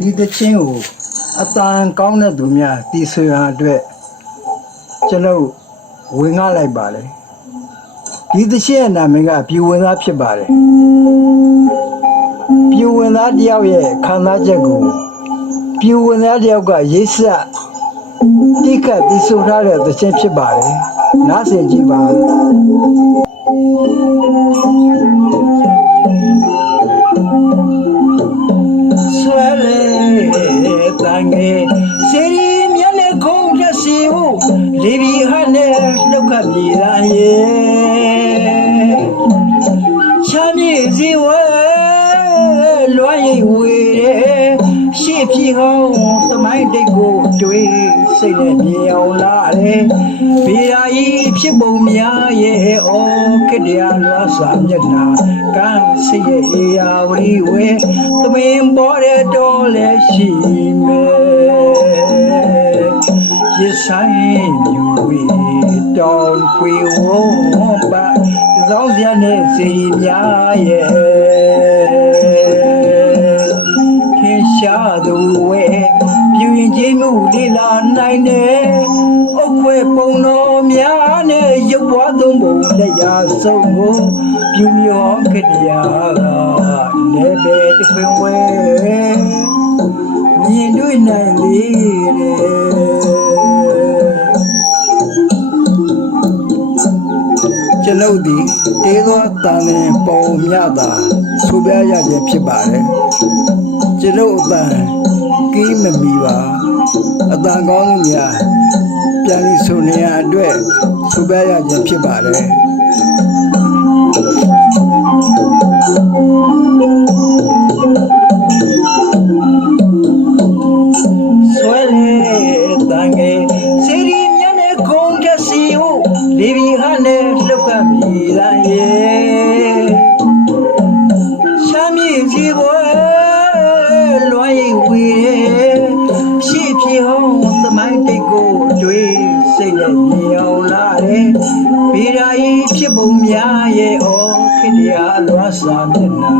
ဒီတချင်းကိုအတန်ကောင်းတဲ့သူများတီဆွေဟာအတွက်ကျွန်တော်ဝင်ငှလိုက်ပါလေဒီတချင်းရဲ့နာမည်ကပြူဝင်သားဖြစ်ပါတယ်ပြူဝင်သားတယောက်ရဲ့ခံစားချက်ကိုပြူဝင်သားတယောက်ကရိတ်ဆက်တိကတ်တီဆိုထားတဲ့တချင်းဖြစ်ပါတယ်နားဆင်ကြည့်ပါဆွဲ ငယ်စေရီမျက်နှာခုံးလက်စီဟုလေဘီဟာနဲ့လှုပ်ခတ်ပြည်လာရဲ့ချမ်းမြေစီဝဲလွှမ်းရိပ်ဝေတဲ့ရှေ့ပြေကောင်းသမိုင်းတိတ်ကိုတွေး စိတ်နဲ့မြေအောင်လာတယ်ဘီယာဤဖြစ်ပုံများရဲ့ဩခက်တရားလွှမ်းစာမျက်နှာကမ်းစိတ်ရဲ့အေယာဝရီဝဲသမင်ပေါ်တဲ့တော်လည်းရှိမယ်ရဆိုင်မြူဝေတောင်ခွေဝုံးပါသောင်းစရနဲ့စီများရဲ့ခင်ရှားသူဝဲပြူ ရင်ချင်းမှုလေလာနိုင်တယ်အုတ်ခွဲပုံတော်များနဲ့ရုပ်ပွားသုံးပုံလက်ရာစုံကိုပြူမျောခတရားကနေပဲတခွင်ဝဲမြင်တွေ့နိုင်လေတဲ့ကျွန်ုပ်ဒီတေးသောတန်လင်ပုံမြတာဆိုပြရခြင်းဖြစ်ပါတယ်ကျွန်ုပ်အတန်ကီးမမီပါ အတန်ကောင်းလို့များပြန်ပြီးဆိုနေရအတွက်ဆိုပြရခြင်းဖြစ်ပါတယ်ဆွဲလေတန်ငယ်စီရီမျက်နှာခုံးတဲ့စီဟုလေဘီဟာနဲ့လှုပ်ခတ်ပြီးလာရဲ့ စိတ်နဲ့မြေအောင်လာတယ်ဘီရာဤဖြစ်ပုံများရဲ့ဩခေတ္တရာလွှမ်းစာမျက်နှာ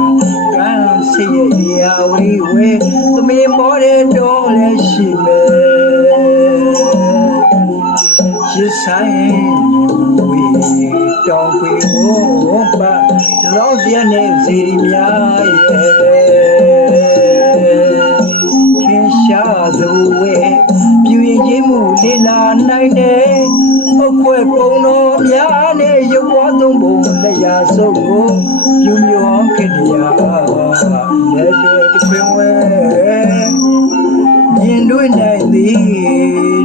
ကမ်းစိတ်ရဲ့ဒီဟာဝီဝဲသမင်မောတဲ့တော်လည်းရှိမယ်ရဆိုင်ဝေတောင်ခွေဝေါ်ပါလောင်းစရနဲ့စီရီများရဲ့ခင်ရှားသူဝဲပြူရင်ချင်းမှု လေလာနိုင်တယ်အခွဲပုံတော်များနဲ့ရုပ်ဝါသုံးပုံလက်ရာစုပ်ကိုပြူမျောခက်တရားလက်တဲ့တစ်ခွင်ဝဲမြင်တွေ့နိုင်သည်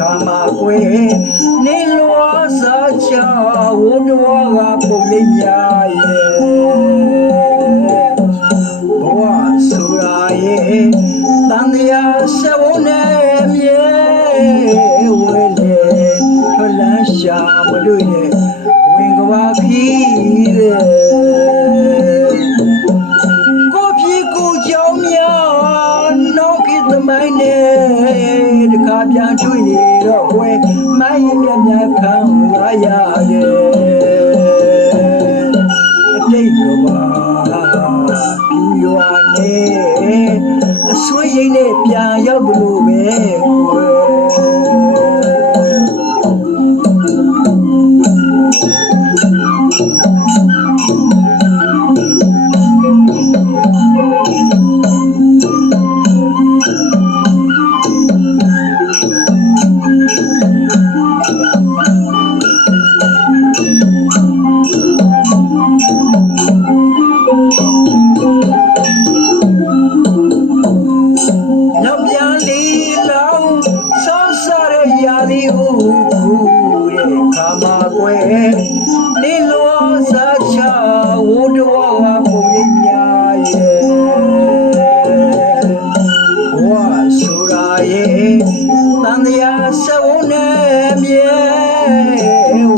ရဲ့ခါမှာကွယ်နေလွားစားချဝုန်းတော်ကပုံလေးများရဲ့ဘဝဆိုရာရဲ့တန်တရားစဝုန်းနဲ့မြေဝဲလေထွလန်းရှာမလို့နဲ့ မိုင်း ရာသီဥတုရဲ့ခါမကွယ်နေလောစာချဝုဒဝဝဘုံညာရဲ့ဘဝဆိုရာရဲ့တန်တရားစဝုန်နဲ့မြဲ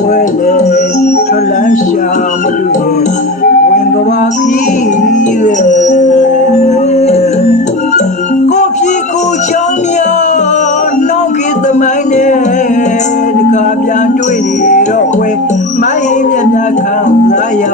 ဝဲလေထွလန်းရှာမလို့ရဲ့ဝင်ကဘာခီး မိုင်းမြတ်မြတ်ခံစားရ